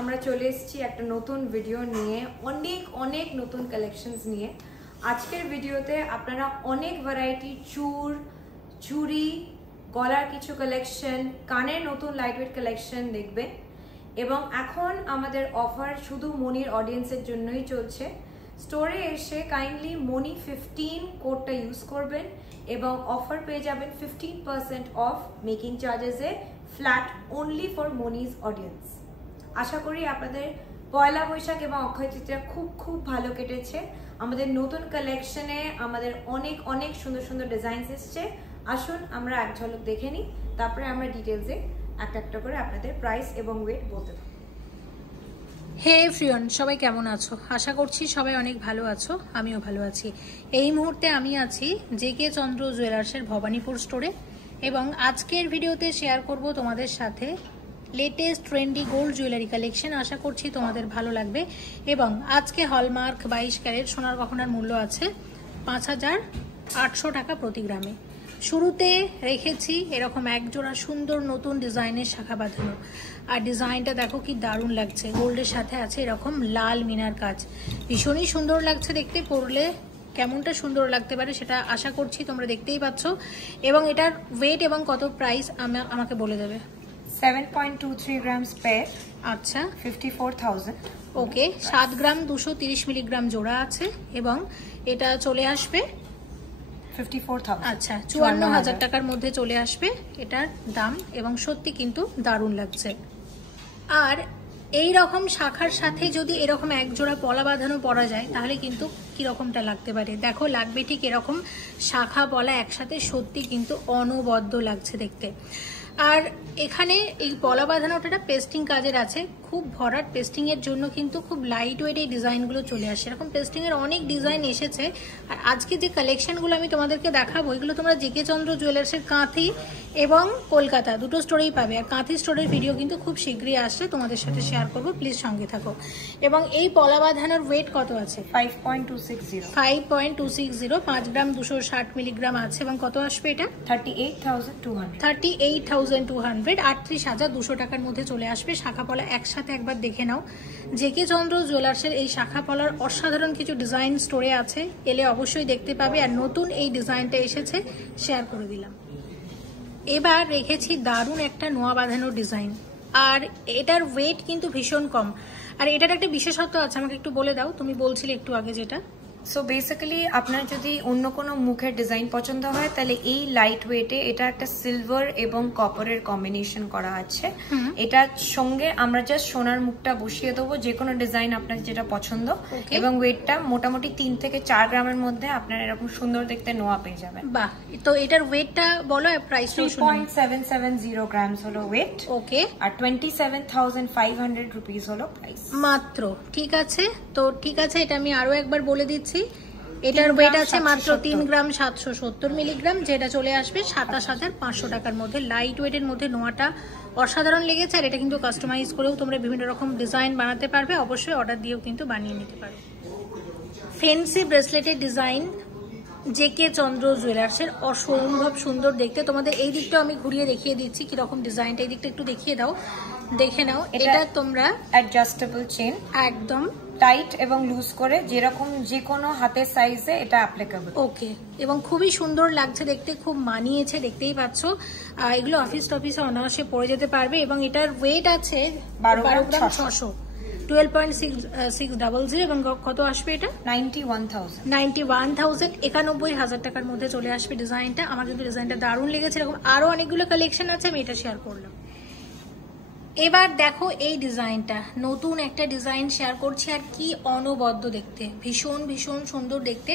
আমরা চলে এসেছি একটা নতুন ভিডিও নিয়ে, অনেক অনেক নতুন কালেকশনস নিয়ে। আজকের ভিডিওতে আপনারা অনেক ভ্যারাইটি চুড়, চুড়ি, গলার কিছু কালেকশন, কানের নতুন লাইটওয়েট কালেকশন দেখবেন। এবং এখন আমাদের অফার শুধু মনির অডিয়েন্সের জন্যই চলছে। স্টোরে এসে কাইন্ডলি মনি 15 কোডটা ইউজ করবেন এবং অফার পেয়ে যাবেন 15% অফ মেকিং চার্জেসে, flat only for Moni's audience. আশা করি আপনাদের পয়লা বৈশাখ এবং অক্ষয় তৃতীয়া খুব ভালো কেটেছে। আমাদের নতুন কালেকশনে আমাদের অনেক অনেক সুন্দর সুন্দর ডিজাইনস এসছে। আসুন আমরা এক ঝলক দেখে নিই, তারপরে আমরা ডিটেলসে একটা করে আপনাদের প্রাইস এবং ওয়েট বলতে থাকি। হে ফ্রিয়ন, সবাই কেমন আছো? আশা করছি সবাই অনেক ভালো আছো, আমিও ভালো আছি। এই মুহূর্তে আমি আছি জেকে চন্দ্র জুয়েলার্সের ভবানীপুর স্টোরে এবং আজকের ভিডিওতে শেয়ার করব তোমাদের সাথে latest trendy gold jewellery collection. আশা করছি তোমাদের ভালো লাগবে। এবং আজকে হলমার্ক 22 ক্যারেট সোনার গহনার মূল্য আছে 5800 টাকা প্রতি গ্রামে। শুরুতে রেখেছি এরকম এক জোড়া সুন্দর নতুন ডিজাইনের শাখা বাঁধানো, আর ডিজাইনটা দেখো কি দারুণ লাগছে। গোল্ডের সাথে আছে এরকম লাল মিনার কাজ, ভীষণই সুন্দর লাগছে দেখতে। পরলে কেমনটা সুন্দর লাগতে পারে সেটা আশা করছি তোমরা দেখতেই পাচ্ছ। এবং এটার ওয়েট এবং কত প্রাইস আমাকে বলে দেবে। 7.23 গ্রামস পেয়ার। আচ্ছা, 54,000। ওকে, 7 গ্রাম 230 মিলিগ্রাম জোড়া আছে এবং এটা চলে আসবে 54,000। আচ্ছা, 54,000 টাকার মধ্যে চলে আসবে এটার দাম। এবং সত্যি কিন্তু দারুণ লাগছে। আর এই রকম শাখার সাথে যদি এরকম এক জোড়া পলা বাঁধানো পরা যায় তাহলে কিন্তু কিরকমটা লাগতে পারে। দেখো, লাগবে ঠিক এরকম শাখা পলা একসাথে, সত্যি কিন্তু অনবদ্য লাগছে দেখতে। আর এখানে এই পলা বাঁধানোটা পেস্টিং কাজের আছে, খুব ভরাট পেস্টিং এর জন্য কিন্তু খুব লাইট ওয়েট এই ডিজাইনগুলো চলে আসে। এরকম পেস্টিং এর অনেক ডিজাইন এসেছে। আর আজকে যে কালেকশনগুলো আমি তোমাদেরকে দেখাবো এগুলো তোমরা জেকে চন্দ্র জুয়েলার্সের কাঁথি এবং কলকাতা দুটো স্টোরেই পাবে। আর কাঁথি স্টোরের ভিডিও কিন্তু খুব শীঘ্রই আসছে, তোমাদের সাথে শেয়ার করবো, প্লিজ সঙ্গে থাকো। এবং এই পলা বাঁধানোর ওয়েট কত আছে? 5.260। 5.260, 5 গ্রাম 260 মিলিগ্রাম আছে। এবং কত আসবে এটা? 38,200। 38,200, 38,200 টাকার মধ্যে চলে আসবে। শাখা পলা একসাথে একবার দেখে নাও। জেকে চন্দ্র জুয়েলার্সের এই শাখা পলার অসাধারণ কিছু ডিজাইন স্টোরে আছে, এলে অবশ্যই দেখতে পাবে। আর নতুন এই ডিজাইনটা এসেছে, শেয়ার করে দিলাম। এবার রেখেছি দারুণ একটা নোয়া বাঁধানোর ডিজাইন, আর এটার ওয়েট কিন্তু ভীষণ কম। আর এটার একটা বিশেষত্ব আছে, আমাকে একটু বলে দাও। তুমি বলছিলে একটু আগে যেটা। সো বেসিক্যালি আপনার যদি অন্য কোনো মুখের ডিজাইন পছন্দ হয় তাহলে এই লাইট ওয়েটে এটা একটা সিলভার এবং কপারের কম্বিনেশন করা আছে। এটার সঙ্গে আমরা জাস্ট সোনার মুখটা বসিয়ে দেবো, যে কোনো ডিজাইন আপনার যেটা পছন্দ। এবং ওয়েটটা মোটামুটি 3 থেকে 4 গ্রামের মধ্যে আপনার এরকম সুন্দর দেখতে নোয়া পেয়ে যাবেন। বাহ, তো এটার ওয়েটটা বলো, প্রাইস? 3.770 গ্রামস হলো ওয়েট। ওকে, আর 27,500 রুপিস হলো প্রাইস মাত্র। ঠিক আছে, তো ঠিক আছে, এটা আমি আরো একবার বলে দিচ্ছি। এটার ওয়েট আছে মাত্র 3 গ্রাম 770 মিলিগ্রাম, যেটা চলে আসবে 27,500 টাকার মধ্যে। লাইট ওয়েটের মধ্যে নোয়াটা অসাধারণ লেগেছে। আর এটা কিন্তু কাস্টমাইজ করেও তোমরা বিভিন্ন রকম ডিজাইন বানাতে পারবে, অবশ্যই অর্ডার দিয়েও কিন্তু বানিয়ে নিতে পারবে। ফেন্সি ব্রেসলেটের ডিজাইন জেকে চন্দ্র জুয়েলার্সের অসম্ভব সুন্দর দেখতে। তোমাদের এই দিকটা আমি ঘুরিয়ে দেখিয়ে দিচ্ছি কিরকম ডিজাইনটা, এই দিকটা একটু দেখিয়ে দাও, দেখে নাও। এটা তোমরা অ্যাডজাস্টেবল চেন, একদম টাইট এবং লুজ করে যেরকম যে কোনো হাতের সাইজে এটা অ্যাপ্লিকেবল। ওকে, এবং খুবই সুন্দর লাগছে দেখতে, খুব মানিয়েছে, দেখতেই পাচ্ছ। এগুলো অফিস টফিসে অনায়াসে পরে যেতে পারবে। এবং এটার ওয়েট আছে 12 গ্রাম 600, 12.600 এবং কত আসবে এটা? 91,000, 91,000 টাকার মধ্যে চলে আসবে ডিজাইনটা। আমার কিন্তু ডিজাইনটা দারুণ লেগেছে। এরকম আরো অনেকগুলো কালেকশন আছে, আমি এটা শেয়ার করলাম। এবার দেখো এই ডিজাইনটা, নতুন একটা ডিজাইন শেয়ার করছি। আর কি অনবদ্য দেখতে, ভীষণ ভীষণ সুন্দর দেখতে।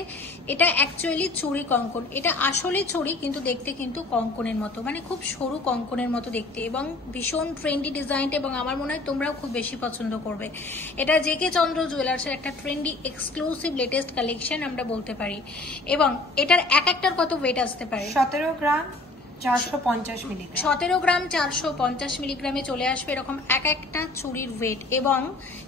এটা অ্যাকচুয়ালি চুড়ি কঙ্কন, এটা আসলে চুড়ি কিন্তু দেখতে কিন্তু কঙ্কনের মতো, মানে খুব সরু কঙ্কনের মতো দেখতে। এবং ভীষণ ট্রেন্ডি ডিজাইনটা, এবং আমার মনে হয় তোমরাও খুব বেশি পছন্দ করবে। এটা জেকে চন্দ্র জুয়েলার্সের একটা ট্রেন্ডি এক্সক্লুসিভ লেটেস্ট কালেকশন আমরা বলতে পারি। এবং এটার একটার কত ওয়েট আসতে পারে? 17 গ্রাম 450 মিলিগ্রাম। 17 গ্রাম 450 মিলিগ্রামে চলে আসবে এরকম একটা চুড়ির ওয়েট। এবং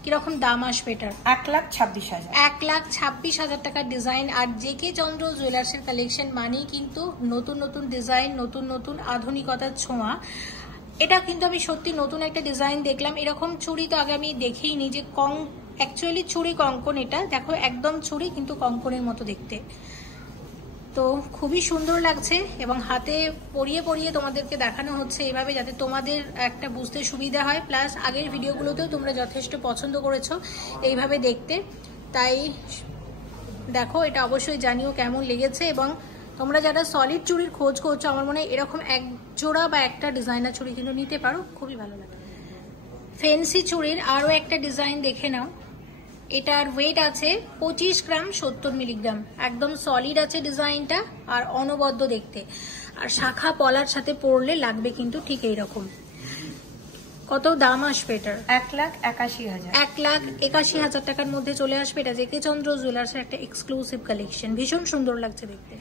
কিরকম দাম আসবে এটার? 1,26,000। 1,26,000 টাকার ডিজাইন। আর জেকে চন্দ্র জুয়েলার্সের কালেকশন মানেই কিন্তু নতুন নতুন ডিজাইন, নতুন নতুন আধুনিকতার ছোঁয়া। এটা কিন্তু আমি সত্যি নতুন একটা ডিজাইন দেখলাম। এরকম চুড়ি তো আগে আমি দেখিনি, যে অ্যাকচুয়ালি চুড়ি কঙ্কন। এটা দেখো একদম চুড়ি কিন্তু কঙ্কনের মতো দেখতে, তো খুবই সুন্দর লাগছে এবং হাতে পরিয়ে পরিয়ে তোমাদেরকে দেখানো হচ্ছে এইভাবে, যাতে তোমাদের একটা বুঝতে সুবিধা হয়। প্লাস আগের ভিডিওগুলোতেও তোমরা যথেষ্ট পছন্দ করেছো এইভাবে দেখতে, তাই দেখো এটা অবশ্যই জানিও কেমন লেগেছে। এবং তোমরা যারা সলিড চুড়ির খোঁজ করছো, আমার মনে হয় এরকম এক জোড়া বা একটা ডিজাইনার চুড়ি কিন্তু নিতে পারো, খুবই ভালো লাগে। ফ্যান্সি চুড়ির আরও একটা ডিজাইন দেখে নাও। এটার ওয়েট আছে 25 গ্রাম 70 মিলিগ্রাম, একদম সলিড আছে ডিজাইনটা আর অনবদ্য দেখতে। আর শাখা পলার সাথে পরলে লাগবে কিন্তু ঠিক এইরকম। কত দাম আসবে এটার? 1,81,000। 1,81,000 টাকার মধ্যে চলে আসবে। এটা জেকে চন্দ্র জুয়েলার্সের একটা এক্সক্লুসিভ কালেকশন, ভীষণ সুন্দর লাগছে দেখতে।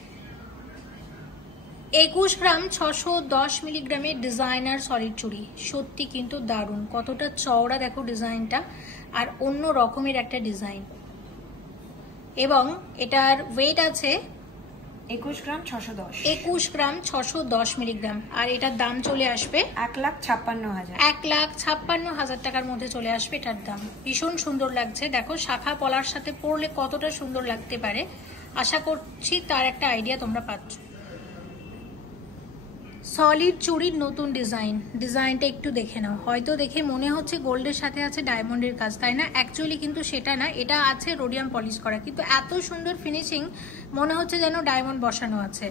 21 গ্রাম 610 মিলিগ্রামের ডিজাইনার সলিড চুড়ি, সত্যি কিন্তু দারুণ। কতটা চওড়া দেখো ডিজাইনটা, আর অন্য রকমের একটা ডিজাইন। এবং এটার ওয়েট আছে 21 গ্রাম 610। 21 গ্রাম 610 মিলিগ্রাম, আর এটার দাম চলে আসবে 1,56,000। 1,56,000 টাকার মধ্যে চলে আসবে এটার দাম। ভীষণ সুন্দর লাগছে দেখো, শাখা পলার সাথে পরলে কতটা সুন্দর লাগতে পারে, আশা করছি তার একটা আইডিয়া তোমরা পাচ্ছ। সলিড চুড়ির নতুন ডিজাইনটা একটু দেখে নাও। হয়তো দেখে মনে হচ্ছে গোল্ডের সাথে আছে ডায়মন্ডের কাজ, তাই না? অ্যাকচুয়ালি কিন্তু সেটা না, এটা আছে রোডিয়াম পলিশ করা, কিন্তু এত সুন্দর ফিনিশিং মনে হচ্ছে যেন ডায়মন্ড বসানো আছে।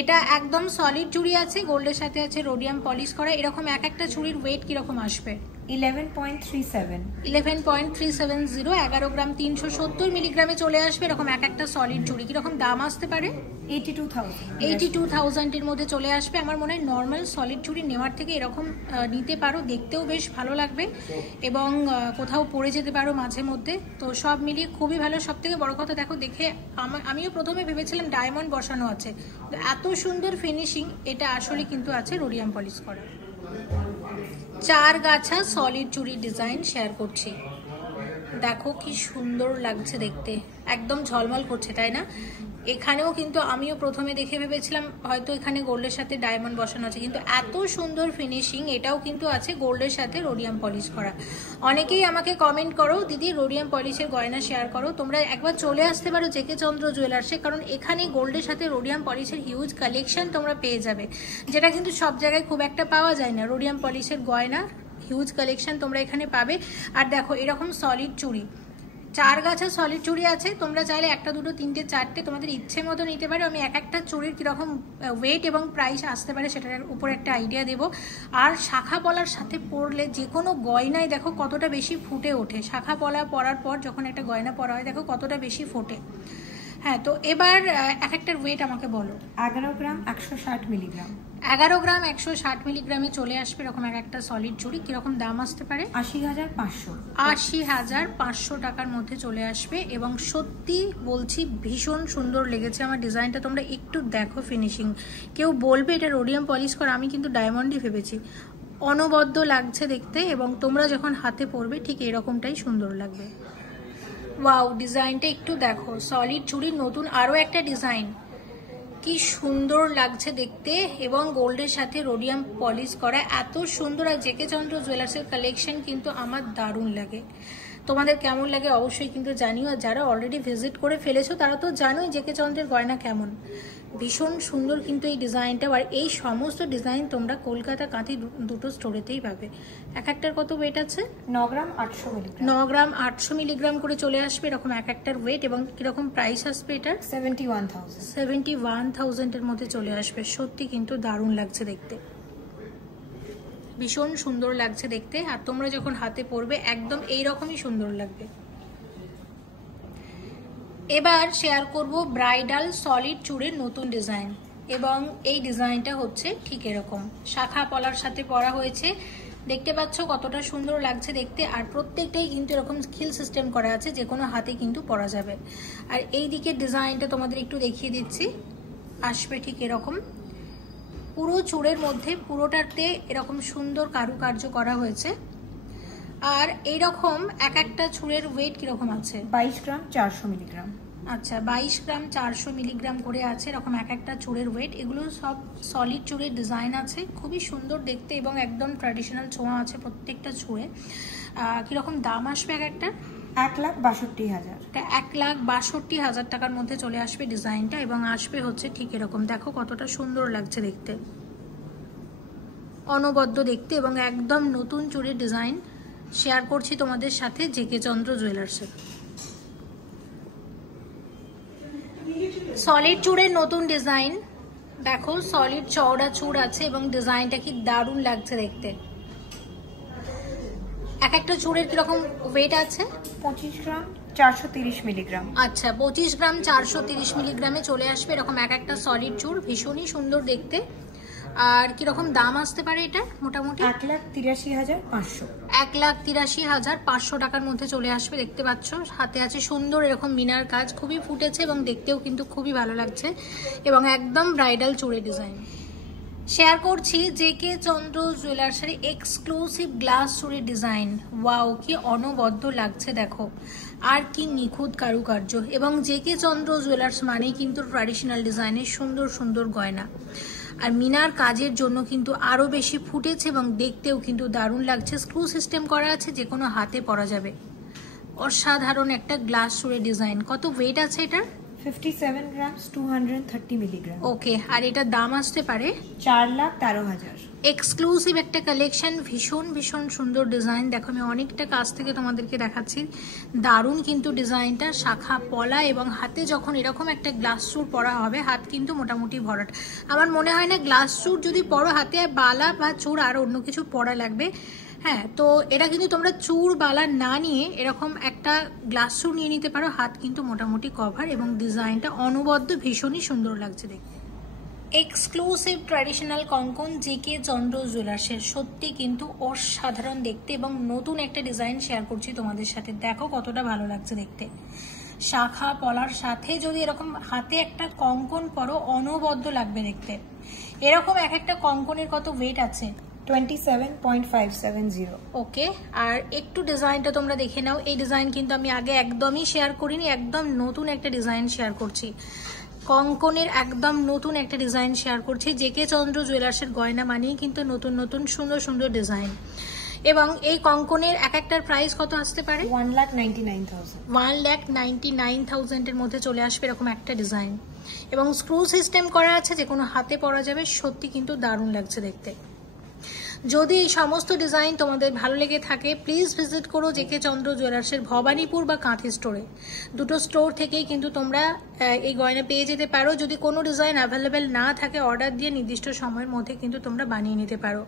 এটা একদম সলিড চুড়ি আছে, গোল্ডের সাথে আছে রোডিয়াম পলিশ করা। এরকম এক একটা চুড়ির ওয়েট কিরকম আসবে? 11.37। 11.370, 11 গ্রাম 370 মিলিগ্রামে চলে আসবে এরকম এক একটা সলিড চুড়ি। কিরকম দাম আসতে পারে? 82,000 এর মধ্যে চলে আসবে। আমার মনে হয় নর্মাল সলিড চুড়ি নেওয়ার থেকে এরকম নিতে পারো, দেখতেও বেশ ভালো লাগবে এবং কোথাও পরে যেতে পারো মাঝে মধ্যে। তো সব মিলিয়ে খুবই ভালো। সব থেকে বড় কথা দেখো, দেখে আমিও প্রথমে ভেবেছিলাম ডায়মন্ড বসানো আছে, এত সুন্দর ফিনিশিং। এটা আসলে কিন্তু আছে রোডিয়াম পলিশ করা। 4 গাছা সলিড চুড়ি ডিজাইন শেয়ার করছি, দেখো কি সুন্দর লাগছে দেখতে, একদম ঝলমল করছে, তাই না? এখানেও কিন্তু আমিও প্রথমে দেখে ভেবেছিলাম হয়তো এখানে গোল্ডের সাথে ডায়মন্ড বসানো আছে, কিন্তু এত সুন্দর ফিনিশিং। এটাও কিন্তু আছে গোল্ডের সাথে রোডিয়াম পলিশ করা। অনেকেই আমাকে কমেন্ট করো, দিদি রোডিয়াম পলিশের গয়না শেয়ার করো। তোমরা একবার চলে আসতে পারো জেকে চন্দ্র জুয়েলার্সে, কারণ এখানে গোল্ডের সাথে রোডিয়াম পলিশের হিউজ কালেকশন তোমরা পেয়ে যাবে, যেটা কিন্তু সব জায়গায় খুব একটা পাওয়া যায় না। রোডিয়াম পলিশের গয়না হিউজ কালেকশন তোমরা এখানে পাবে। আর দেখো এরকম সলিড চুড়ি, 4 গাছা সলিড চুড়ি আছে। তোমরা চাইলে 1, 2, 3, 4টে তোমাদের ইচ্ছে মতো নিতে পারো। আমি এক একটা চুড়ির কিরকম ওয়েট এবং প্রাইস আসতে পারে সেটার উপর একটা আইডিয়া দেবো। আর শাখা পলার সাথে পরলে যে কোনো গয়নায় দেখো কতটা বেশি ফুটে ওঠে। শাখা পলা পরার পর যখন একটা গয়না পরা হয় দেখো কতটা বেশি ফোটে। হ্যাঁ, তো এবার এক একটার ওয়েট আমাকে বলো। 11 গ্রাম 160 মিলিগ্রাম। 11 গ্রাম 160 মিলিগ্রামে চলে আসবে এরকম এক একটা সলিড চুড়ি। কিরকম দাম আসতে পারে? 80,500। 80,500 টাকার মধ্যে চলে আসবে। এবং সত্যি বলছি ভীষণ সুন্দর লেগেছে আমার ডিজাইনটা। তোমরা একটু দেখো ফিনিশিং, কেউ বলবে এটা রোডিয়াম পলিশ করা, আমি কিন্তু ডায়মন্ডই ভেবেছি। অনবদ্য লাগছে দেখতে, এবং তোমরা যখন হাতে পরবে ঠিক এরকমটাই সুন্দর লাগবে। ওয়াও, ডিজাইনটা একটু দেখো, সলিড চুড়ির নতুন আরও একটা ডিজাইন, কি সুন্দর লাগছে দেখতে, এবং গোল্ডের সাথে রোডিয়াম পলিশ করা, এত সুন্দর। আর জেকে চন্দ্র জুয়েলার্সের কালেকশন কিন্তু আমার দারুণ লাগে। তোমাদের কেমন লাগে অবশ্যই কিন্তু জানিও। আর যারা অলরেডি ভিজিট করে ফেলেছো তারা তো জানোই জেকে চন্দ্রের গয়না কেমন। ভীষণ সুন্দর কিন্তু এই ডিজাইনটা। আর এই সমস্ত ডিজাইন তোমরা কলকাতা কাঁথি দুটো স্টোরেতেই পাবে। এক একটার কত ওয়েট আছে? 9 গ্রাম 800 মিলিগ্রাম। 9 গ্রাম 800 মিলিগ্রাম করে চলে আসবে এরকম এক একটার ওয়েট। এবং কিরকম প্রাইস আসবে এটার? 71,000। 71,000 এর মধ্যে চলে আসবে। সত্যি কিন্তু দারুণ লাগছে দেখতে, ভীষণ সুন্দর লাগছে দেখতে। আর তোমরা যখন হাতে পরবে একদম এইরকমই সুন্দর লাগবে। এবার শেয়ার করব ব্রাইডাল সলিড চুড়ির নতুন ডিজাইন। এবং এই ডিজাইনটা হচ্ছে ঠিক এরকম, শাখা পলার সাথে পরা হয়েছে। দেখতে পাচ্ছ কতটা সুন্দর লাগছে দেখতে। আর প্রত্যেকটাই কিন্তু এরকম খিল সিস্টেম করা আছে, যে কোনো হাতে কিন্তু পরা যাবে। আর এই দিকের ডিজাইনটা তোমাদের একটু দেখিয়ে দিচ্ছি, আসবে ঠিক এরকম। পুরো চুড়ের মধ্যে পুরোটাতে এরকম সুন্দর কারুকার্য করা হয়েছে। আর এইরকম এক একটা চুড়ের ওয়েট কিরকম আছে? 22 গ্রাম 400 মিলিগ্রাম। আচ্ছা 22 গ্রাম 400 মিলিগ্রাম করে আছে এরকম এক একটা চুড়ের ওয়েট। এগুলো সব সলিড চুড়ের ডিজাইন আছে, খুবই সুন্দর দেখতে এবং একদম ট্র্যাডিশনাল ছোঁয়া আছে প্রত্যেকটা চুড়ে। কীরকম দাম আসবে এক একটা? 1,62,000। এটা 1,62,000 টাকার মধ্যে চলে আসবে ডিজাইনটা এবং আসবে হচ্ছে ঠিক এরকম। দেখো কতটা সুন্দর লাগছে দেখতে, অনবদ্য দেখতে এবং একদম নতুন চুড়ির ডিজাইন শেয়ার করছি তোমাদের সাথে জেকে চন্দ্র জুয়েলার্সে। সলিড চুড়ের নতুন ডিজাইন দেখো, সলিড চওড়া চুড় আছে এবং ডিজাইনটা কি দারুণ লাগছে দেখতে। এক একটা চুড়ের কিরকম ওয়েট আছে? 25 গ্রাম 430 মিলিগ্রাম। আচ্ছা 25 গ্রাম 430 মিলিগ্রামে চলে আসবে এরকম এক একটা সলিড চুড়, ভীষণই সুন্দর দেখতে। আর কিরকম দাম আসতে পারে এটা? মোটামুটি 1,83,500। 1,83,500 টাকার মধ্যে চলে আসবে। দেখতে পাচ্ছ হাতে আছে সুন্দর এরকম মিনার কাজ, খুবই ফুটেছে এবং দেখতেও কিন্তু খুবই ভালো লাগছে এবং একদম ব্রাইডাল চুড়ে ডিজাইন। শেয়ার করছি জেকে চন্দ্র জুয়েলার্সের এক্সক্লুসিভ গ্লাস চুড়ির ডিজাইন। ওয়াও, কি অনবদ্য লাগছে দেখো, আর কি নিখুঁত কারুকার্য। এবং জেকে চন্দ্র জুয়েলার্স মানেই কিন্তু ট্র্যাডিশনাল ডিজাইনের সুন্দর সুন্দর গয়না, আর মিনার কাজের জন্য কিন্তু আরো বেশি ফুটেছে এবং দেখতেও কিন্তু দারুণ লাগছে। স্ক্রু সিস্টেম করা আছে, যে কোনো হাতে পরা যাবে। অসাধারণ একটা গ্লাস চুড়ির ডিজাইন। কত ওয়েট আছে এটার? 57 গ্রাম 230 মিলিগ্রাম। ওকে, আর এটার দাম আসতে পারে 4,13,000। এক্সক্লুসিভ একটা কালেকশন, ভীষণ ভীষণ সুন্দর ডিজাইন। দেখো আমি অনেকটা কাছ থেকে তোমাদেরকে দেখাচ্ছি, দারুণ কিন্তু ডিজাইনটা। শাখা পলা এবং হাতে যখন এরকম একটা গ্লাস চুড় পরা হবে, হাত কিন্তু মোটামুটি ভরাট। আমার মনে হয় না গ্লাস চুড় যদি পরো হাতে বালা বা চুড় আর অন্য কিছু পরা লাগবে। হ্যাঁ, তো এটা কিন্তু তোমরা চুড় বালা না নিয়ে এরকম একটা গ্লাস চুড় নিয়ে নিতে পারো, হাত কিন্তু মোটামুটি কভার এবং ডিজাইনটা অনবদ্য, ভীষণই সুন্দর লাগছে দেখতে। এক্সক্লুসিভ ট্র্যাডিশনাল কঙ্কন জেকে চন্দ্র জুয়েলার্সের, সত্যি কিন্তু অসাধারণ দেখতে এবং নতুন একটা ডিজাইন শেয়ার করছি তোমাদের সাথে। দেখো কতটা ভালো লাগছে দেখতে। শাখা পলার সাথে যদি এরকম হাতে একটা কঙ্কন পরো, অনবদ্য লাগবে দেখতে। এরকম এক একটা কঙ্কনের কত ওয়েট আছে? 27.570। ওকে, আর একটু ডিজাইনটা তোমরা দেখে নাও। এই ডিজাইন কিন্তু আমি আগে একদমই শেয়ার করিনি, একদম নতুন একটা ডিজাইন শেয়ার করছি। কঙ্কনের একদম নতুন একটা ডিজাইন শেয়ার করছি। জেকে চন্দ্র জুয়েলার্সের গয়না মানেই কিন্তু নতুন নতুন সুন্দর সুন্দর ডিজাইন। এবং এই কঙ্কনের এক একটার প্রাইস কত আসতে পারে? 1,99,000। 1,99,000 এর মধ্যে চলে আসবে এরকম একটা ডিজাইন এবং স্ক্রু সিস্টেম করা আছে, যে কোনো হাতে পরা যাবে। সত্যি কিন্তু দারুণ লাগছে দেখতে। যদি এই সমস্ত ডিজাইন তোমাদের ভালো লেগে থাকে, প্লিজ ভিজিট করো জেকে চন্দ্র জুয়েলার্সের ভবানীপুর বা কাঁথি স্টোরে। দুটো স্টোর থেকেই কিন্তু তোমরা এই গয়না পেয়ে যেতে পারো। যদি কোনো ডিজাইন অ্যাভেলেবেল না থাকে, অর্ডার দিয়ে নির্দিষ্ট সময়ের মধ্যে কিন্তু তোমরা বানিয়ে নিতে পারো।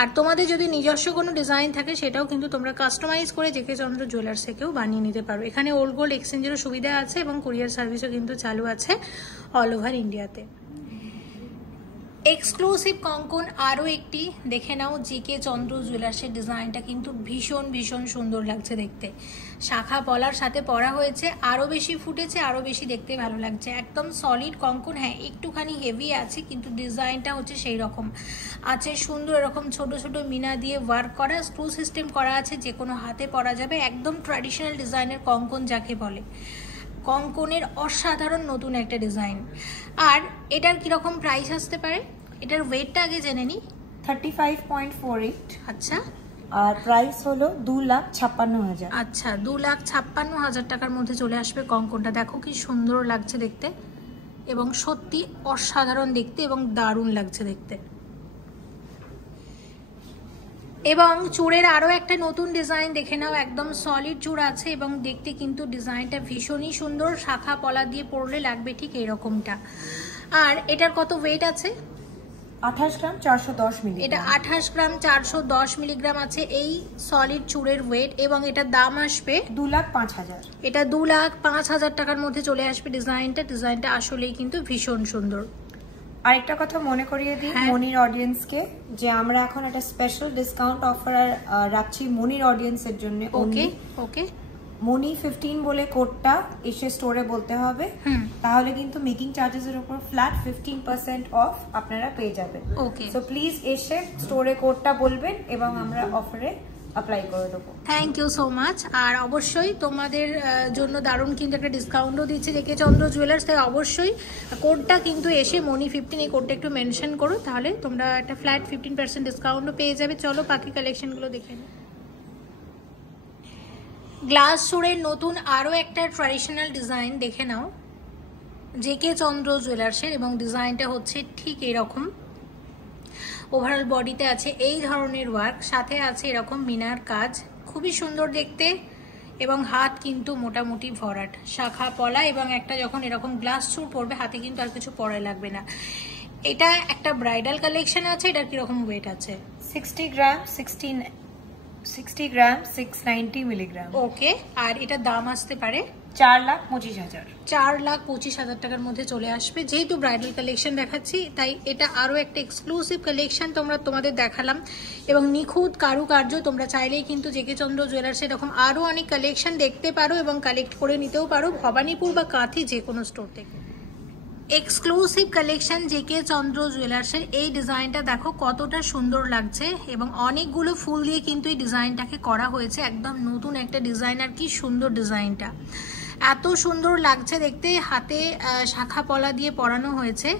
আর তোমাদের যদি নিজস্ব কোনো ডিজাইন থাকে, সেটাও কিন্তু তোমরা কাস্টমাইজ করে জেকে চন্দ্র জুয়েলার্স থেকেও বানিয়ে নিতে পারো। এখানে ওল্ড গোল্ড এক্সচেঞ্জেরও সুবিধা আছে এবং কুরিয়ার সার্ভিসও কিন্তু চালু আছে অল ওভার ইন্ডিয়াতে। এক্সক্লুসিভ কঙ্কন আরও একটি দেখে নাও। জেকে চন্দ্র জুয়েলার্সের ডিজাইনটা কিন্তু ভীষণ ভীষণ সুন্দর লাগছে দেখতে। শাখা পলার সাথে পরা হয়েছে, আরও বেশি ফুটেছে, আরও বেশি দেখতে ভালো লাগছে। একদম সলিড কঙ্কন, হ্যাঁ একটুখানি হেভি আছে, কিন্তু ডিজাইনটা হচ্ছে সেই রকম আছে সুন্দর। এরকম ছোট ছোট মিনা দিয়ে ওয়ার্ক করা, স্ক্রু সিস্টেম করা আছে, যে কোনো হাতে পরা যাবে। একদম ট্র্যাডিশনাল ডিজাইনের কঙ্কন যাকে বলে। কঙ্কনের অসাধারণ নতুন একটা ডিজাইন। আর এটার কিরকম প্রাইস আসতে পারে? এটার ওয়েটটা আগে জেনে নি। 35.48। আচ্ছা, আর প্রাইস হলো 2,56,000। আচ্ছা 2,56,000 টাকার মধ্যে চলে আসবে কঙ্কনটা। দেখো কি সুন্দর লাগছে দেখতে এবং সত্যি অসাধারণ দেখতে এবং দারুণ লাগছে দেখতে। এবং চূড়ের আরও একটা নতুন ডিজাইন দেখে নাও। একদম সলিড চূড় আছে এবং দেখতে কিন্তু ডিজাইনটা ভীষণই সুন্দর। শাখা পলা দিয়ে পরলে লাগবে ঠিক এরকমটা। আর এটার কত ওয়েট আছে? 28 গ্রাম 410 মিলিগ্রাম। এটা 28 গ্রাম 410 মিলিগ্রাম আছে এই সলিড চূড়ের ওয়েট এবং এটার দাম আসবে 2,05,000। এটা 2,05,000 টাকার মধ্যে চলে আসবে ডিজাইনটা আসলেই কিন্তু ভীষণ সুন্দর। আরেকটা কথা মনে করিয়ে দিই মনির অডিয়েন্সকে, যে আমরা এখন একটা স্পেশাল ডিসকাউন্ট অফার রাখছি মনির অডিয়েন্সের জন্য। ওকে ওকে, মনি 15 বলে কোডটা এসে স্টোরে বলতে হবে, তাহলে কিন্তু মেকিং চার্জেসের উপর ফ্ল্যাট 15% অফ আপনারা পেয়ে যাবেন। ওকে, সো প্লিজ এসে স্টোরে কোডটা বলবেন এবং আমরা অফারে অ্যাপ্লাই করে দেবো। Thank you so much. আর অবশ্যই তোমাদের জন্য দারুণ কিন্তু একটা ডিসকাউন্টও দিচ্ছে জেকে চন্দ্র জুয়েলার্স, তাই অবশ্যই কোডটা কিন্তু এসে মনি15 এই কোডটা একটু মেনশন করো, তাহলে তোমরা একটা ফ্ল্যাট 15% ডিসকাউন্টও পেয়ে যাবে। চলো বাকি কালেকশনগুলো দেখে নিই। গ্লাস সুরের নতুন আরও একটা ট্র্যাডিশনাল ডিজাইন দেখে নাও জেকে চন্দ্র জুয়েলার্সের, এবং ডিজাইনটা হচ্ছে ঠিক এরকম। ওভারঅল বডিতে আছে এই ধরনের ওয়ার্ক, সাথে আছে এরকম মিনার কাজ, খুবই সুন্দর দেখতে। এবং হাত কিন্তু মোটামুটি ভরাট, শাখা পলা, এবং একটা যখন এরকম গ্লাস চুর পরবে হাতে কিন্তু আর কিছু পরাই লাগবে না। এটা একটা ব্রাইডাল কালেকশন আছে। এটার কিরকম ওয়েট আছে? 60 গ্রাম 690 মিলিগ্রাম। ওকে। আর এটার দাম আসতে পারে 4,25,000। 4,25,000 টাকার মধ্যে চলে আসবে। যেহেতু ব্রাইডাল কালেকশন দেখাচ্ছি তাই এটা আরও একটা এক্সক্লুসিভ কালেকশন তোমাদের দেখালাম, এবং নিখুঁত কারুকার্য। তোমরা চাইলেই কিন্তু জেকে চন্দ্র জুয়েলার্সে এরকম আরও অনেক কালেকশন দেখতে পারো এবং কালেক্ট করে নিতেও পারো ভবানীপুর বা কাঁথি যে কোনো স্টোর থেকে। এক্সক্লুসিভ কালেকশন জেকে চন্দ্র জুয়েলার্সের এই ডিজাইনটা দেখো কতটা সুন্দর লাগছে, এবং অনেকগুলো ফুল দিয়ে কিন্তু এই ডিজাইনটাকে করা হয়েছে। একদম নতুন একটা ডিজাইন, আর কি সুন্দর ডিজাইনটা, এত সুন্দর লাগছে দেখতে। হাতে শাখা পলা দিয়ে পরানো হয়েছে,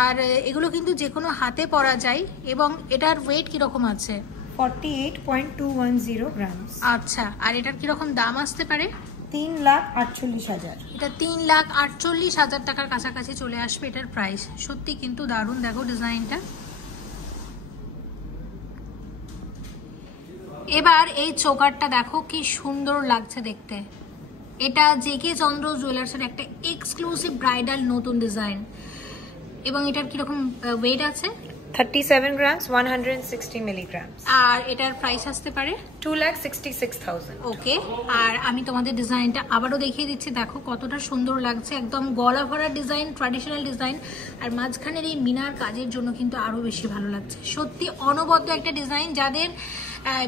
আর এগুলো কিন্তু যে কোনো হাতে পরা যায়। এবং এটার ওয়েট কিরকম আছে? 48.210 গ্রাম। আচ্ছা। আর এটার কিরকম দাম আসতে পারে? 3,48,000। এটা 3,48,000 টাকার কাছাকাছি চলে আসবে এটার প্রাইস। সত্যি কিন্তু দারুণ, দেখো ডিজাইনটা। এবার এই চোকারটা দেখো কি সুন্দর লাগছে দেখতে। এটা জেকে চন্দ্র জুয়েলার্সের একটা এক্সক্লুসিভ ব্রাইডাল নতুন ডিজাইন, এবং এটার কিরকম ওয়েট আছে? 37 grams 160 milligrams। আর এটার প্রাইস আসতে পারে 2,66,000। ওকে। আর আমি তোমাদের ডিজাইনটা আবারও দেখিয়ে দিচ্ছি, দেখো কতটা সুন্দর লাগছে। একদম গলা ভরা ডিজাইন, ট্র্যাডিশনাল ডিজাইন, আর মাঝখানের এই মিনার কাজের জন্য কিন্তু আরো বেশি ভালো লাগছে। সত্যি অনবদ্য একটা ডিজাইন। যাদের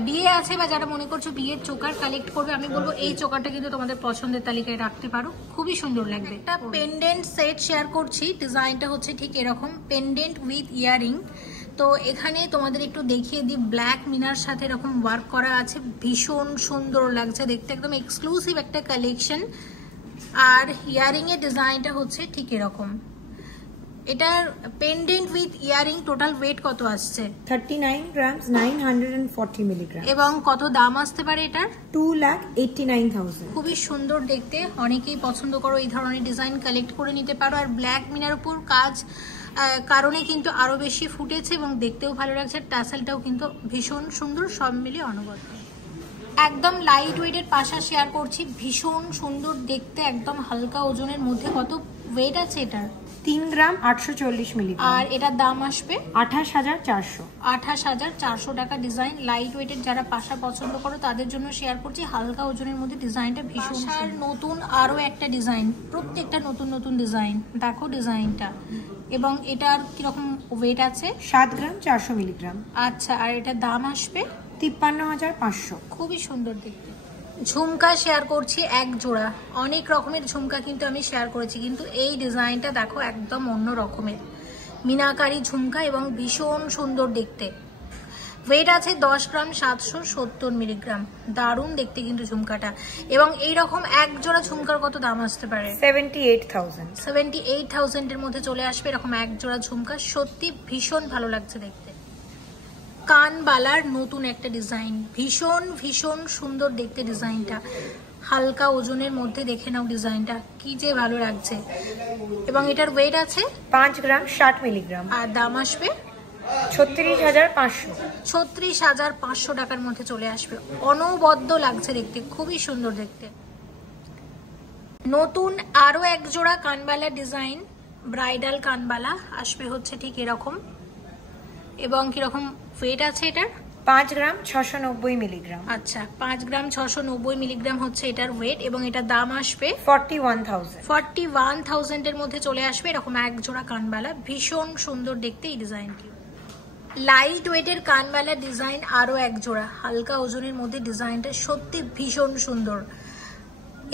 বিয়ে আছে বা যারা মনে করছো বিয়ের চোকার কালেক্ট করবে, আমি বলবো এই চোকারটা কিন্তু তোমাদের পছন্দের তালিকায় রাখতে পারো, খুবই সুন্দর লাগবে। একটা পেন্ডেন্ট সেট শেয়ার করছি, ডিজাইনটা হচ্ছে ঠিক এরকম, পেন্ডেন্ট উইথ ইয়ারিং। তো এখানে তোমাদের একটু দেখিয়ে দিই, ব্ল্যাক মিনার সাথে এরকম ওয়ার্ক করা আছে, ভীষণ সুন্দর লাগছে দেখতে, একদম এক্সক্লুসিভ একটা কালেকশন। আর ইয়ারিং এর ডিজাইনটা হচ্ছে ঠিক এরকম। এটার pendant with earring total wait কত আসছে? 39 grams 940 milligrams। এবং কত দাম আসতে পারে এটার? 2,89,000। খুবই সুন্দর দেখতে, অনেকেই পছন্দ করো এই ধরনের ডিজাইন, কালেক্ট করে নিতে পারো। আর ব্ল্যাক মিনার উপর কাজ কারণে কিন্তু আরো বেশি ফুটেছে এবং দেখতেও ভালো লাগছে। টাসেলটাও কিন্তু ভীষণ সুন্দর, সব মিলিয়ে অনবদ্য। একদম লাইট ওয়েটের পাশা শেয়ার করছি, ভীষণ সুন্দর দেখতে, একদম হালকা ওজনের মধ্যে। কত ওয়েট আছে এটার? 3 গ্রাম 840 মিলিগ্রাম। আর এটার দাম আসবে 28,400। 28,400 টাকা ডিজাইন। লাইট ওয়েটের যারা পাশা পছন্দ করো তাদের জন্য শেয়ার করছি, হালকা ওজনের মধ্যে ডিজাইনটা ভীষণ। আর নতুন আরো একটা ডিজাইন, প্রত্যেকটা নতুন নতুন ডিজাইন, দেখো ডিজাইনটা। এবং এটার কিরকম ওয়েট আছে? 7 গ্রাম 400 মিলিগ্রাম। আচ্ছা। আর এটার দাম আসবে 53,500। খুবই সুন্দর দেখতে। ঝুমকা শেয়ার করছি এক জোড়া, অনেক রকমের ঝুমকা কিন্তু আমি শেয়ার করেছি, কিন্তু এই ডিজাইনটা দেখো একদম অন্য রকমের মিনাকারি ঝুমকা, এবং ভীষণ সুন্দর দেখতে। ওয়েট আছে 10 গ্রাম 770 মিলিগ্রাম। দারুণ দেখতে কিন্তু ঝুমকাটা। এবং এইরকম এক জোড়া ঝুমকার কত দাম আসতে পারে? 78,000। 78,000 এর মধ্যে চলে আসবে এরকম এক জোড়া ঝুমকা। সত্যি ভীষণ ভালো লাগছে দেখতে। কানবালার নতুন একটা ডিজাইন, ভীষণ ভীষণ সুন্দর দেখতে ডিজাইনটা, হালকা ওজনের মধ্যে। দেখে নাও ডিজাইনটা কি যে ভালো লাগছে। এবং এটার ওয়েট আছে 5 গ্রাম 60 মিলিগ্রাম। আর দাম আসবে 36,500। 36,500 টাকার মধ্যে চলে আসবে। অনবদ্য লাগছে দেখতে, খুবই সুন্দর দেখতে। নতুন আরো এক জোড়া কানবালা ডিজাইন, ব্রাইডাল কানবালা আসবে হচ্ছে ঠিক এরকম। এবং কিরকম ওয়েট আছে এটার? 5 গ্রাম 690 মিলিগ্রাম। আচ্ছা, 5 গ্রাম 690 মিলিগ্রাম হচ্ছে এটার ওয়েট। এবং এটার দাম আসবে 41,000। 41,000 এর মধ্যে চলে আসবে এরকম এক জোড়া কানবালা। ভীষণ সুন্দর দেখতে এই ডিজাইনটি। লাইট ওয়েটের কানবালা ডিজাইন আরো এক জোড়া, হালকা ওজনের মধ্যে ডিজাইনটা সত্যি ভীষণ সুন্দর।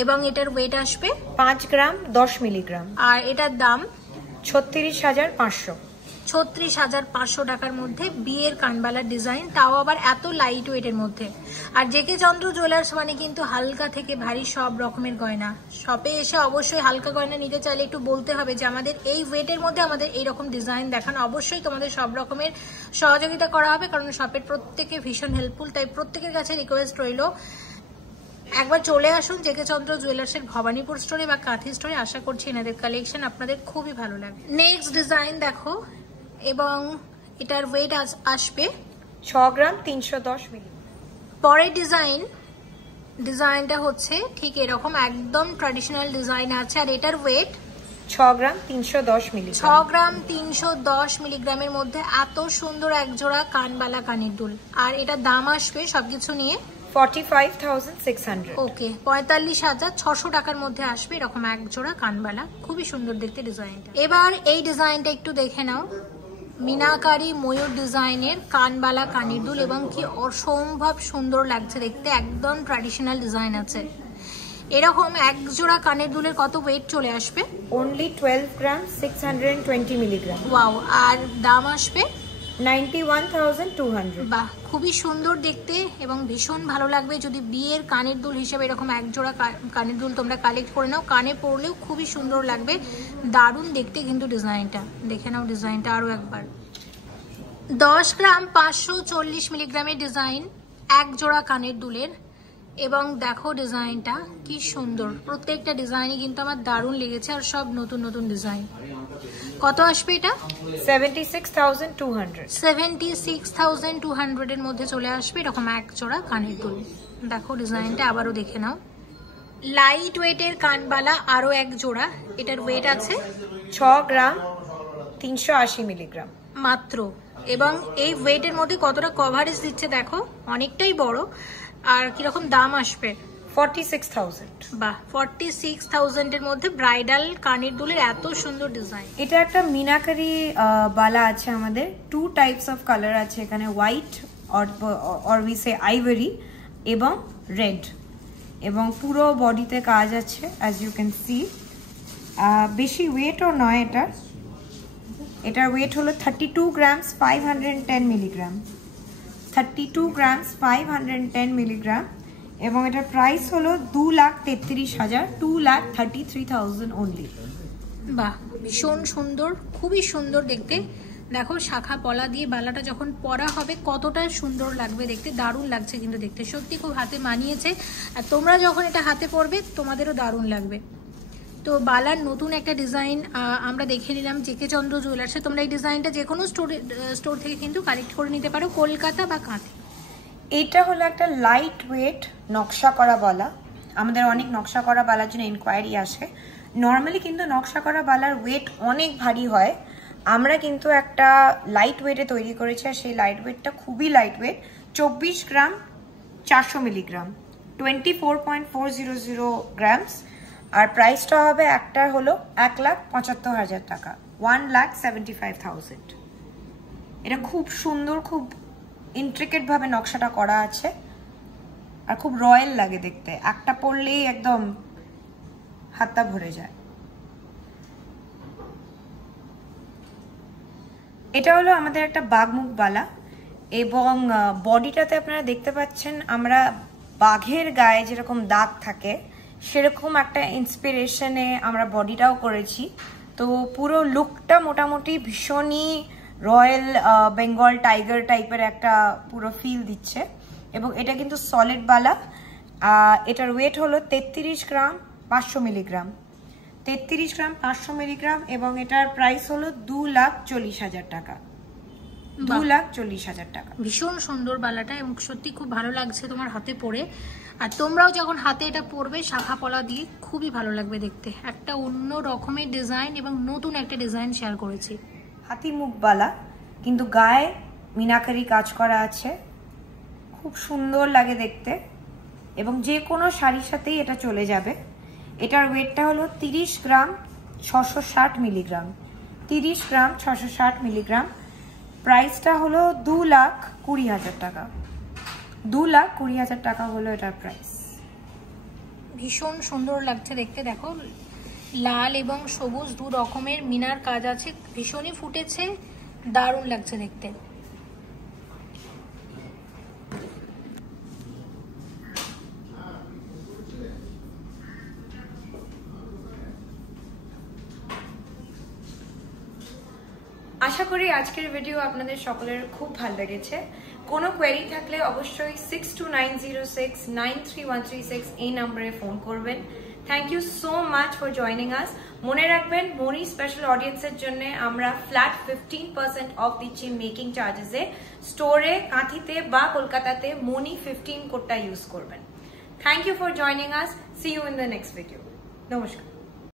এবং এটার ওয়েট আসবে 5 গ্রাম 10 মিলিগ্রাম। আর এটার দাম 36,500। 36,500 টাকার মধ্যে বিয়ের কানবালার ডিজাইন, তাও আবার এত লাইট ওয়েটের মধ্যে। আর জেকে চন্দ্র জুয়েলার্স মানে কিন্তু হালকা থেকে ভারী সব রকমের গয়না। শপে এসে অবশ্যই হালকা গয়না নিতে চাইলে একটু বলতে হবে যে আমাদের এই ওয়েটের মধ্যে আমাদের এইরকম ডিজাইন দেখানো, অবশ্যই তোমাদের সব রকমের সহযোগিতা করা হবে, কারণ শপের প্রত্যেকে ভীষণ হেল্পফুল। তাই প্রত্যেকের কাছে রিকোয়েস্ট রইল একবার চলে আসুন জেকে চন্দ্র জুয়েলার্সের ভবানীপুর স্টোরে বা কাঁথি স্টোরে। আশা করছি এনাদের কালেকশন আপনাদের খুবই ভালো লাগবে। নেক্সট ডিজাইন দেখো, এবং এটার ওয়েট আসবে 6 গ্রাম 310 মিলি। পরের ডিজাইনটা হচ্ছে ঠিক এরকম একদম ট্র্যাডিশনাল ডিজাইন আছে, আর এটার ওয়েট 6 গ্রাম 310 মিলি। 6 গ্রাম 310 মিলিগ্রামের মধ্যে এত সুন্দর একজোড়া কানবালা কানের দুল। আর এটার দাম আসবে সবকিছু নিয়ে 45,600। ওকে, 45,600 টাকার মধ্যে আসবে এরকম এক জোড়া কানবালা। খুবই সুন্দর দেখতে ডিজাইনটা। এবার এই ডিজাইনটা একটু দেখে নাও, মিনাকারি ময়ূর ডিজাইনের কানবালা কানের দুল, এবং কি অসম্ভব সুন্দর লাগছে দেখতে, একদম ট্র্যাডিশনাল ডিজাইন আছে। এরকম এক জোড়া কানের দুলের কত ওয়েট চলে আসবে? অনলি 12 গ্রাম 620 মিলিগ্রাম। ওয়াও, আর দাম আসবে 91,200। বাহ, খুবই সুন্দর দেখতে এবং ভীষণ ভালো লাগবে যদি বিয়ের কানের দুল হিসেবে এরকম এক জোড়া কানের দুল তোমরা কালেক্ট করে নাও। কানে পরলেও খুবই সুন্দর লাগবে, দারুণ দেখতে কিন্তু ডিজাইনটা। দেখে নাও ডিজাইনটা আরও একবার। 10 গ্রাম 540 মিলিগ্রামের ডিজাইন এক জোড়া কানের দুলের, এবং দেখো ডিজাইনটা কি সুন্দর। প্রত্যেকটা ডিজাইনই কিন্তু আমার দারুণ লেগেছে, আর সব নতুন নতুন ডিজাইন। কত আসবে এটা? 76,200। 76,200 এর মধ্যে চলে আসবে এরকম এক জোড়া কানের দুল। দেখো ডিজাইনটা আবারও দেখে নাও। লাইট ওয়েটের কানবালা আরো এক জোড়া, এটার ওয়েট আছে 6 গ্রাম 380 মিলিগ্রাম মাত্র। এবং এই ওয়েটের মধ্যে কতটা কভারেজ দিচ্ছে দেখো, অনেকটাই বড়। আর কিরকম দাম আসবে? 46,000। বাহ, 46,000 এর মধ্যে ব্রাইডাল কানের দুলের এত সুন্দর ডিজাইন। এটা একটা মিনাকারি বালা আছে আমাদের। 2 টাইপস অফ কালার আছে এখানে, white or we say ivory এবং রেড, এবং পুরো বডিতে কাজ আছে অ্যাজ ইউ ক্যান সি। বেশি ওয়েটও নয় এটার ওয়েট হলো 32 গ্রামস 510 মিলিগ্রাম। 32 গ্রামস 510 মিলিগ্রাম, এবং এটার প্রাইস হলো 2,33,000, 2,33,000 অনলি। বাহ, ভীষণ সুন্দর, খুবই সুন্দর দেখতে। দেখো শাখা পলা দিয়ে বালাটা যখন পরা হবে কতটা সুন্দর লাগবে দেখতে, দারুণ লাগছে কিন্তু দেখতে, সত্যি খুব হাতে মানিয়েছে। আর তোমরা যখন এটা হাতে পরবে তোমাদেরও দারুণ লাগবে। তো বালার নতুন একটা ডিজাইন আমরা দেখে নিলাম জেকে চন্দ্র জুয়েলার্সে। তোমরা এই ডিজাইনটা যে কোনো স্টোর থেকে কিন্তু কালেক্ট করে নিতে পারো, কলকাতা বা কাঁথি। এটা হলো একটা লাইট ওয়েট নকশা করা বালা। আমাদের অনেক নকশা করা বালার জন্য ইনকোয়ারি আসে। নর্মালি কিন্তু নকশা করা বালার ওয়েট অনেক ভারী হয়, আমরা কিন্তু একটা লাইট ওয়েটে তৈরি করেছি, আর সেই লাইট ওয়েটটা খুবই লাইট ওয়েট। 24 গ্রাম 400 মিলিগ্রাম, 24.400 গ্রামস। আর প্রাইসটা হবে একটার হলো 1,75,000 টাকা, 1,75,000। এটা খুব সুন্দর, খুব ইন্ট্রিকেট ভাবে নকশাটা করা আছে, আর খুব রয়্যাল লাগে দেখতে। একটা পরলেই একদম হাতটা ভরে যায়। এটা হলো আমাদের একটা বাঘমুখ বালা, এবং বডিটাতে আপনারা দেখতে পাচ্ছেন আমরা বাঘের গায়ে যেরকম দাগ থাকে সেরকম একটা ইন্সপিরেশনে আমরা বডিটাও করেছি। তো পুরো লুকটা মোটামুটি ভীষণই রয়্যাল বেঙ্গল টাইগার টাইপের একটা পুরো ফিল দিচ্ছে, এবং এটা কিন্তু সলিড বালা। এটার ওয়েট হলো 33 গ্রাম 500 মিলিগ্রাম, 33 গ্রাম 500 মিলিগ্রাম, এবং এটার প্রাইস হলো 2,40,000 টাকা, 2,40,000 টাকা। ভীষণ সুন্দর বালাটা, এবং সত্যি খুব ভালো লাগছে তোমার হাতে পরে। আর তোমরাও যখন হাতে এটা পরবে শাখা পলা দিয়ে খুবই ভালো লাগবে দেখতে। একটা অন্য রকমের ডিজাইন এবং নতুন একটা ডিজাইন শেয়ার করেছি। হাতি মুখ বালা, কিন্তু গায়ে মিনাকারি কাজ করা আছে, খুব সুন্দর লাগে দেখতে, এবং যে কোনো শাড়ির সাথেই এটা চলে যাবে। এটার ওয়েটটা হলো 30 গ্রাম 660 মিলিগ্রাম, 30 গ্রাম 660 মিলিগ্রাম। প্রাইসটা হলো 2,20,000 টাকা, 2,20,000 টাকা হলো এটার প্রাইস। ভীষণ সুন্দর লাগছে দেখতে। দেখো লাল এবং সবুজ দু রকমের মিনার কাজ আছে, ভীষণই ফুটেছে, দারুণ লাগছে দেখতে। আশা করি আজকের ভিডিও আপনাদের সকলের খুব ভালো লেগেছে। কোনো কোয়েরি থাকলে অবশ্যই 6290693136 এই নম্বরে ফোন করবেন। Thank you so much for joining us. মনে রাখবেন মনি স্পেশাল অডিয়েন্সের জন্য আমরা ফ্ল্যাট 15% অফ দিচ্ছি মেকিং চার্জেসে। স্টোরে, কাঁথিতে বা কলকাতাতে মনি 15 কোডটা ইউজ করবেন। Thank you for joining us. See you in the next video. নমস্কার।